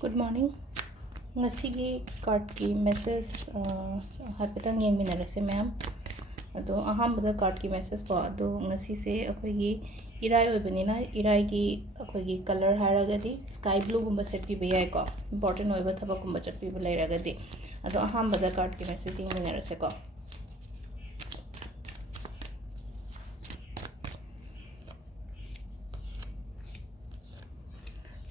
Good morning. Ngasigi card ki message harpetang yeng minarase ma'am. Ado ahambada card ki message ko ado ngasi se akoigi irai oibanina irai ki akoigi color haragadi sky blue gumba set pi bayai ko important oiba thaba gumba chat pi balai ragadi ado ahambada card ki message yeng minarase ko.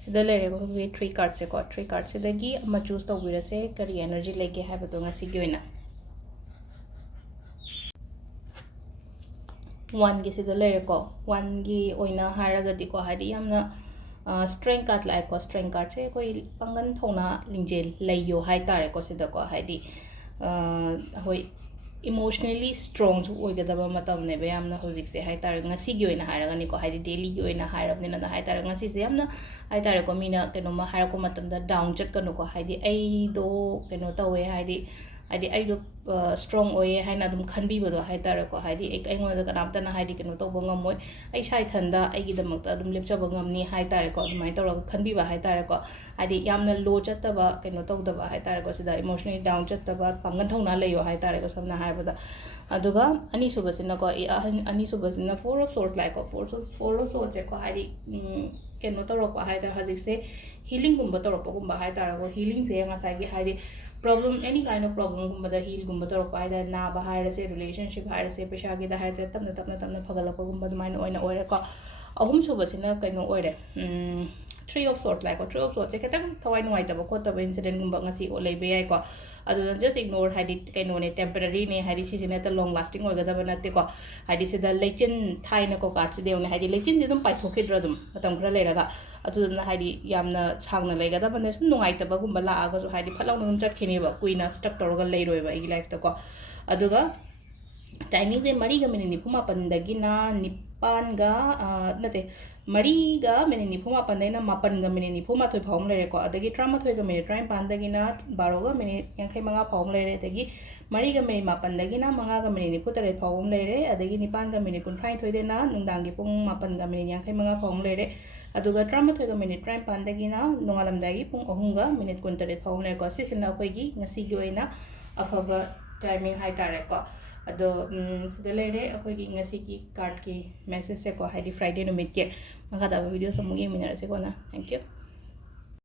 Sida lere ko we 3 cards ko 3 cards sida gi ama choose to birase kari energy leke habado ngasi gi oina 1 gi sida lere ko 1 gi oina haragadi ko hadi yamna strength card like ko strength card se koi pangan thona lingjel layo hai tare ko sida ko hadi hoi emotionally strong oigadaba matam ne be amna hojik se hai tare ngasi gi oina haragani ko hadi daily gi oina harabni na hai tare ngasi se amna hai tare ko mina keno ma har ko matam da down chat kanu ko hadi ai do keno tawe hadi ai do strong oye haina dum khanbi bodo hai tare ko hadi ai ngoda kanamta na hadi keno to bongam moi ai sai thanda ai gi damak ta dum lepcha bangam ni hai tare ko dum mai to khanbi ba hai tare ko hadi yamna low chat ba keno to da ba hai tare ko sida emotionally down chat ba pangan thona layo hai tare ko samna hai bada aduga ani subasina ko ani subasina 4 of sort like 4 of sort ko hadi keno to ro ko hai tare hajik se healing gumba to ro ko gumba hai tare ko healing se nga sai gi hadi problem any kind of problem gumba da heal gumba to ro ko hai da na ba hai se relationship hai se pesha gi da hai se tamna phagala ko gumba mai oina oire ko ahum subasina keno oire 3 of sort like 3 of sort se ketang thawai nuai ta ba ko ta incident gumba ngasi o lebe ai ko adu just ignore hadi keno ne temporary ne hadi si ne ta long lasting oiga da bana te ko hadi se da lechin thai na ko card se de ne hadi lechin je dum pai thokidra dum matam gra le raga adu na hadi yamna changna lega da bana sum nungai ta ba gumba la aga so hadi phalau nun chat khini ba kuina stuck torga lei roi ba I life ta ko aduga timing se mari ga minute nipuma pandagi na nipan ga nate mari ga minute nipuma pandaina mapan ga minute nipuma thoi phawm lere ko adagi trama thoi ga minute try pandagi na 12 ga minute yankai manga phawm lere adagi mari ga minute mapan dagi na manga ga minute nipu tare phawm lere adagi nipan ga minute kun try thoi de na nungdang gi pung mapan ga minute yankai manga phawm lere aduga trama thoi ga minute try pandagi na nongalam dagi pung ahum ga minute kun tare phawm lere ko sisina khoi gi ngasi gi oina afaba timing hai tare ko ado sida lere akoi gi ngasi ki card ki message se ko hadi friday no mit ke maka da video samu ye minara se ko na thank you